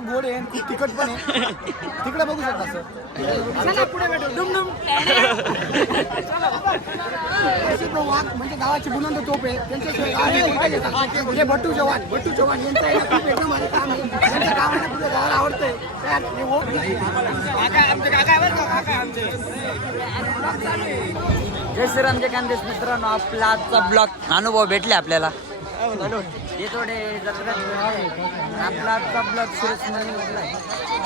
खूप गोड आहे, खूप तिखट पण आहे. तिकडे बघू शकता सर. चला पुढे भेटू. डुमडुम. वाघ म्हणजे गावाची बुलंद तोप आहे. त्यांच्याशिवाय गावाला पाहिजे का? हे भट्टू चव्हाण यांचं आहे ना, खूप एकदम भारी काम आहे. त्यांच्या गावाला पुढे गावाला आवडतंय. जय श्रीराम जय खानदेश मित्रांनो, आपला आजचा ब्लॉग अनुभव भेटले आपल्याला. हे थोडे जत्रा आपला आजचा ब्लॉग शिरसमणी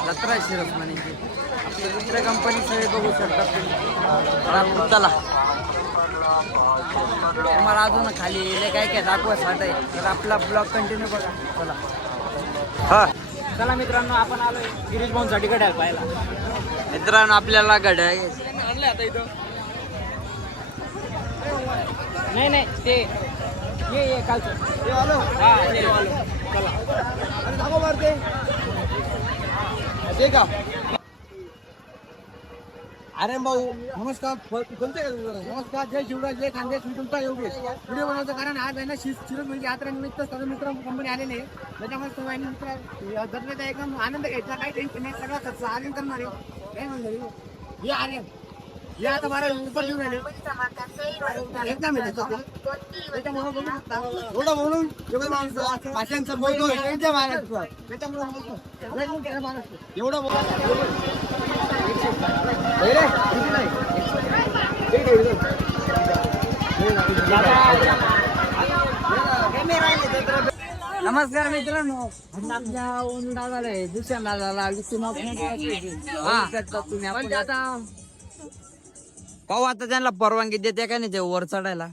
जत्रा शिरसमणीची आपली दुसऱ्या कंपनी सगळे बघू शकतात तुम्ही. चला तुम्हाला अजून खाली काय काय दाखवायसाठी आहे तर आपला ब्लॉग कंटिन्यू बघा. चला हा चला मित्रांनो, आपण आलोय गिरीश भाऊंसाठी घड्याळ पाहायला. मित्रांनो आपल्याला घड्याळ आणलंय आता इथं. नाही ते ये कालचं ते आलो. हा ते आलो. चला अरे दाखव मारते ते का. अरे भाऊ नमस्कार. कोणते नमस्कार. जय शिवराज जय खानदेश. मी तुमचा योगेश. व्हिडिओ बनवतो कारण आज आहे ना शिरसमणी यात्रेनिमित्त सर्व मित्र कंपनी आलेले आहे. त्याच्यामुळे सर्वांनी मित्र जत्रेचा एकदम आनंद घ्यायचा. काही टेन्शन नाही. सगळा खर्च आर्यन करणार आहे. काय म्हणलं हे आर्यन हे आता बारा उपर घेऊन आले एकदम त्याच्यामुळे बघू शकता एवढं बोलून भाषांचं बोलतो त्याच्यामुळे एवढं नमस्कार मित्रांनो, आपल्या दादाला दुसऱ्या दादाला तुम्ही आता पाहू आता त्यांना परवानगी देते का नाही ते वर चढायला.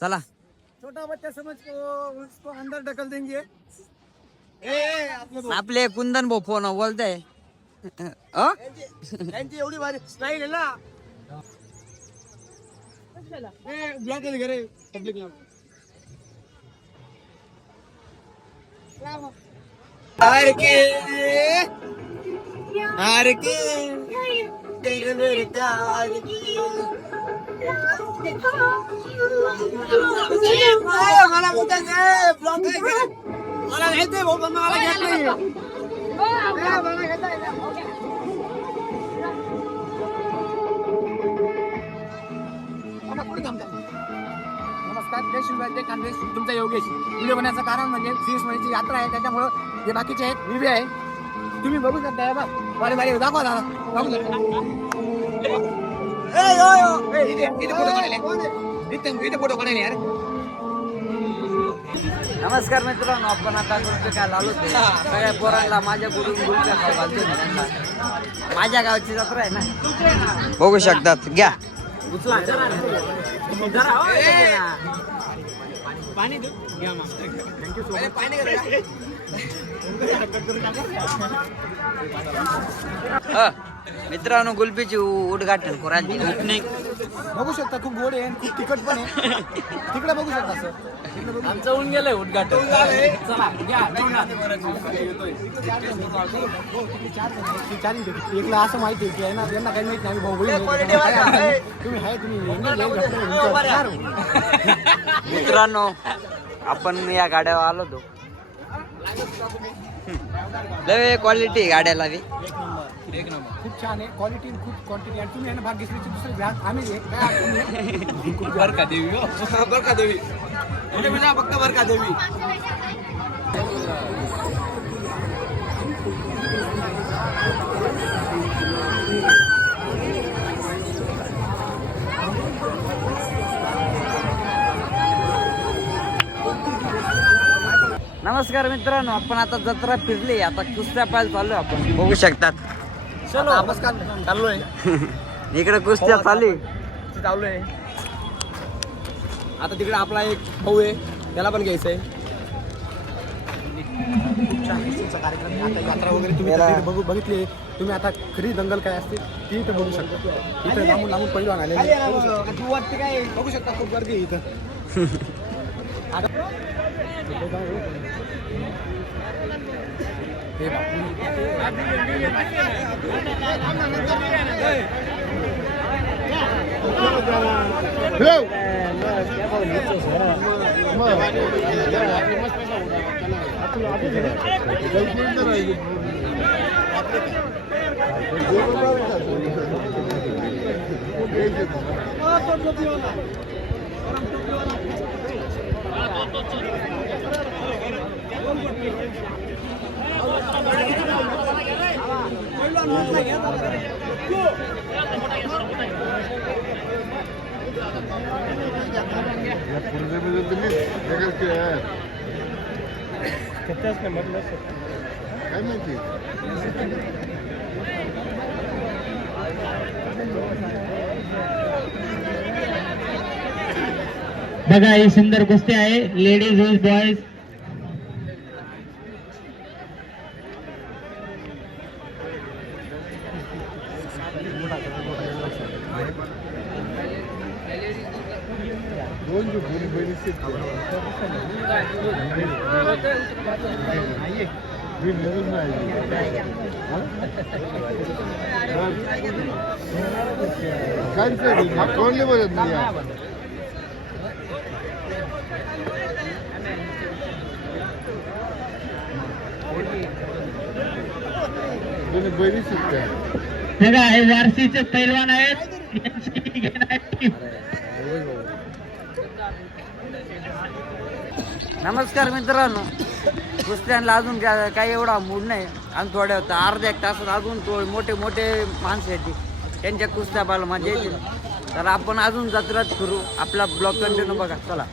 चला छोटा बच्चा समझ को उसको अंदर ढकल देंगे. आपले कुंदन भाऊ फोन बोलताय. त्यांची एवढी भारी स्टाईल आहे ना. ब्लॉक घरे पब्लिक मला घ्यायचंय भाऊ, पण मला घेत नाही. नमस्कार. जय शिवराज जय खानदेश. तुमचा योगेश. व्हिडिओ बनवण्याचं कारण म्हणजे शिरसमणीची यात्रा आहे, त्याच्यामुळं जे बाकीचे आहेत विवे आहे तुम्ही बघू शकता. बघ बारी बारी दाखवा दादा. बघू शकता. इथे फोटो काढायला यार. नमस्कार मित्रांनो, आपण आता गुलपे काय आलो ते सगळ्या पोरांना माझ्या गुरुन गुलप्या खाऊ घालतो. माझ्या गावची जत्रा आहे ना, बघू शकतात. घ्या पाणी देऊ घ्या. Thank you so much. पाणी मित्रांनो, गुलपीची उद्घाटन कोरांची ओपनिंग बघू शकता. खूप गोड आहे, खूप तिखट पण आहे. तिकडे बघू शकता सर. आमचं होऊन गेलंय उद्घाटन. चला एकला असं माहिती आहे की आहे ना, त्यांना काही माहित नाही. भाऊ बहीण तुम्ही आहे तुम्ही मित्रांनो, आपण या गाड्यावर आलो होतो. लय क्वालिटी गाड्याला बी एक नंबर खूप छान आहे. क्वालिटी खूप क्वांटिटी. आणि तुम्ही आहे ना भाग्यश्रीची दुसरी भ्याग आम्ही बरका देवी बरका देवी फक्त बरका देवी. नमस्कार मित्रांनो, आपण आता जत्रा फिरली. आता कुस्त्या पाहायला चालू आपण बघू शकतात. चलो नमस्कार चाललोय. इकडे कुस्त्या चालू चाललोय. आता तिकडे आपला एक भाऊ आहे, त्याला पण घ्यायचंय. कार्यक्रम आता यात्रा वगैरे तुम्ही बघितली. तुम्ही आता खरी दंगल काय असते ती इथं बघू शकता. इथं लांबून लांबून पैलवान आले बघू शकता. खूप गर्दी आहे इथं. काय माहिती बघा ही सुंदर कुस्ती आहे लेडीज व बॉयज. दोन जो बोली बहिणी काय कोणले बोलत नाही बहिणी सुटत्या. बघा हे वारसीचे पैलवान आहेत यांची घेणार टीम. नमस्कार मित्रांनो, कुस्त्यांना अजून काही एवढा मूड नाही आणि थोड्या अर्ध्या एक तासात अजून मोठे मोठे माणसं येते त्यांच्या कुस्त्या पाहायला मजा येते. तर आपण अजून जत्रात फिरू. आपला ब्लॉग कंटिन्यू बघा. चला.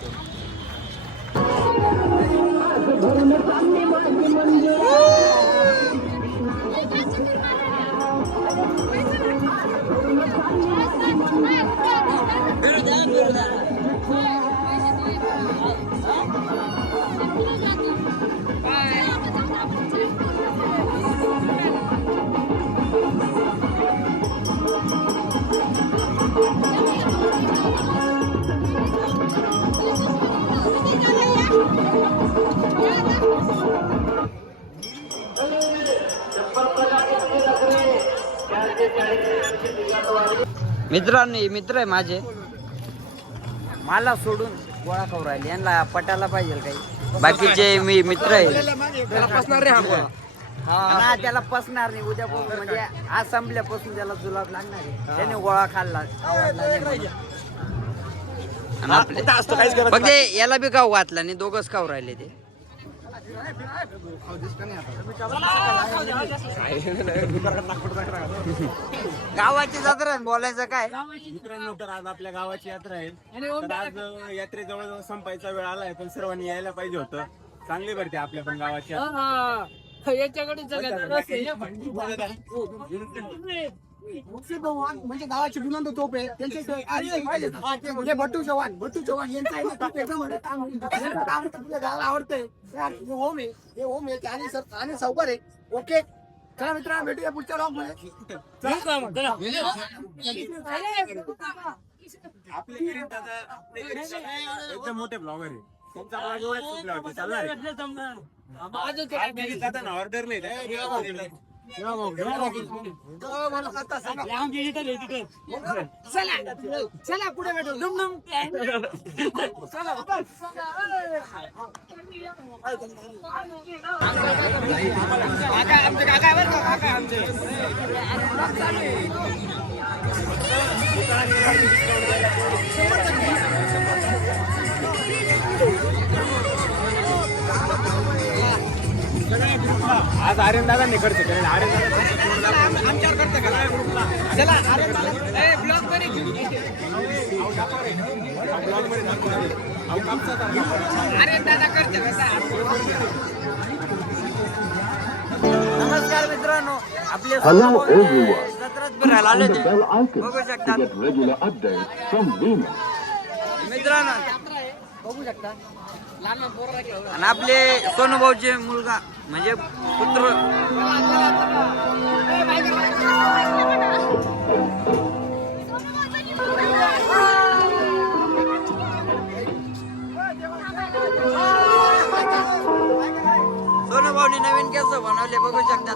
मित्रांनी मित्र आहे माझे, मला सोडून गोळा खाऊ राहिले. यांना पटायला पाहिजे काही. बाकीचे मी मित्र आहे हा, त्याला पसणार नाही. उद्यापासून म्हणजे आज संपल्यापासून त्याला जुलाब लागणार आहे. त्याने गोळा खाल्ला फक्त याला बी खाऊ घातला नाही. दोघच खाऊ राहिले ते. गावाची जत्रा आहे, बोलायचं काय. मित्रांनो, तर आज आपल्या गावाची यात्रा आहे. तर आज यात्रे जवळजवळ संपायचा वेळ आलाय, पण सर्वांनी यायला पाहिजे होतं. चांगली भरते आपल्या पण गावाची भगवान म्हणजे गावाची बुलंद तोप आहे. त्यांचे भट्टू चव्हाण यांचा आहे ना, एकदम आपल्या गावाला आवडतंय. हे ओम आहे, हे ओम आहे आणि सर आणि सावकार आहे. ओके, चला मित्रांनो, भेटूया पुढच्या ब्लॉग मध्ये. आपले एकदम मोठे ब्लॉगर आहे. तुमचा ऑर्डर नाही. चला पुढे भेटू. चला आमचे काका बरं का, काका आमचे. आज आर्यन दादा निकडते आमच्यावर करते ग्रुपला. चला ब्लॉग आर्यन दादा करते. नमस्कार मित्रांनो, आपले Hello everyone. जत्रात फिरायला आले Ring ते the bell icon बघू to शकता get regular updates from Venus. मित्रांनो. बघू शकता लहान पोरं. आणि आपले सोनूभाऊचे मुलगा म्हणजे पुत्र सोनूभाऊने नवीन केस बनवले बघू शकता.